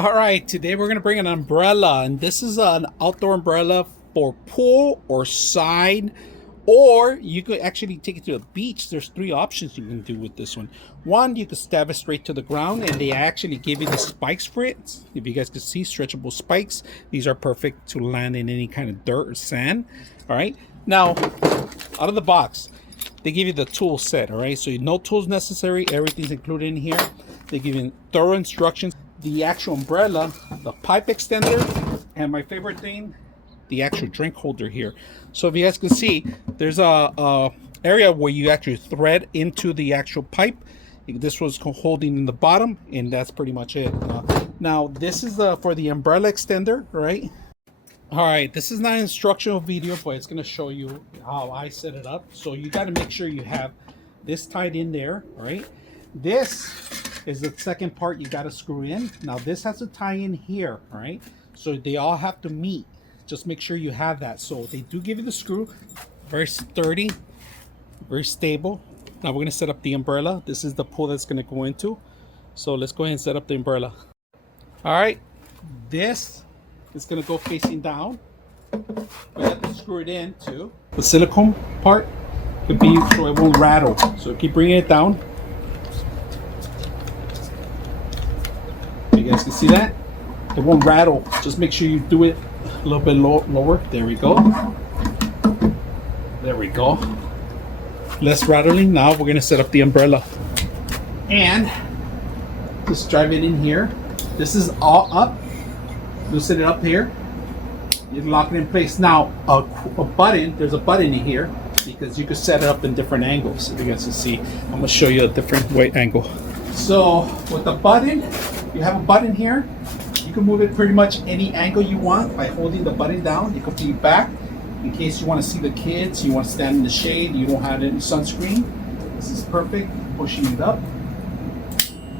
All right, today we're going to bring an umbrella, and this is an outdoor umbrella for pool or side, or you could actually take it to the beach. There's three options you can do with this one. One, you could stab it straight to the ground, and they actually give you the spikes for it. If you guys can see, stretchable spikes. These are perfect to land in any kind of dirt or sand. All right, now out of the box, they give you the tool set. All right, so no tools necessary. Everything's included in here. They give you thorough instructions. The actual umbrella, the pipe extender, and my favorite thing, the actual drink holder here. So if you guys can see, there's a area where you actually thread into the actual pipe. This was holding in the bottom, and that's pretty much it. Now this is for the umbrella extender, right? All right, this is not an instructional video, but it's going to show you how I set it up. So you got to make sure you have this tied in there, all right? This is the second part you got to screw in. Now this has to tie in here, all right? So they all have to meet. Just make sure you have that. So they do give you the screw, very sturdy, very stable. Now we're going to set up the umbrella. This is the pool that's going to go into. So let's go ahead and set up the umbrella. All right, this is going to go facing down. We have to screw it in too. The silicone part could be so it won't rattle. So keep bringing it down. You guys can see that? It won't rattle. Just make sure you do it a little bit lower. There we go. There we go. Less rattling. Now we're going to set up the umbrella. And just drive it in here. This is all up. You'll set it up here. You can lock it in place. Now, a button, there's a button in here because you can set it up in different angles. If you guys can see, I'm going to show you a different weight angle. So with the button, you have a button here. You can move it pretty much any angle you want by holding the button down. You can put it back in case you want to see the kids, you want to stand in the shade, you don't have any sunscreen. This is perfect. Pushing it up,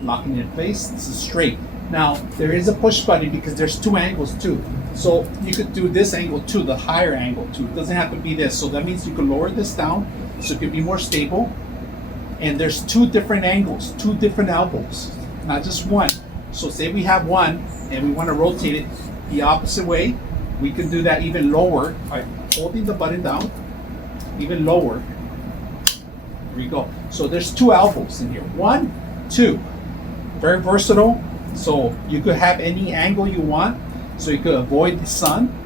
locking it in place. This is straight. Now, there is a push button because there's two angles too. So you could do this angle too, the higher angle too. It doesn't have to be this. So that means you can lower this down so it can be more stable. And there's two different angles, two different elbows, not just one. So say we have one and we want to rotate it the opposite way, we can do that even lower by holding the button down, even lower. There we go. So there's two elbows in here. One, two. Very versatile. So you could have any angle you want. So you could avoid the sun.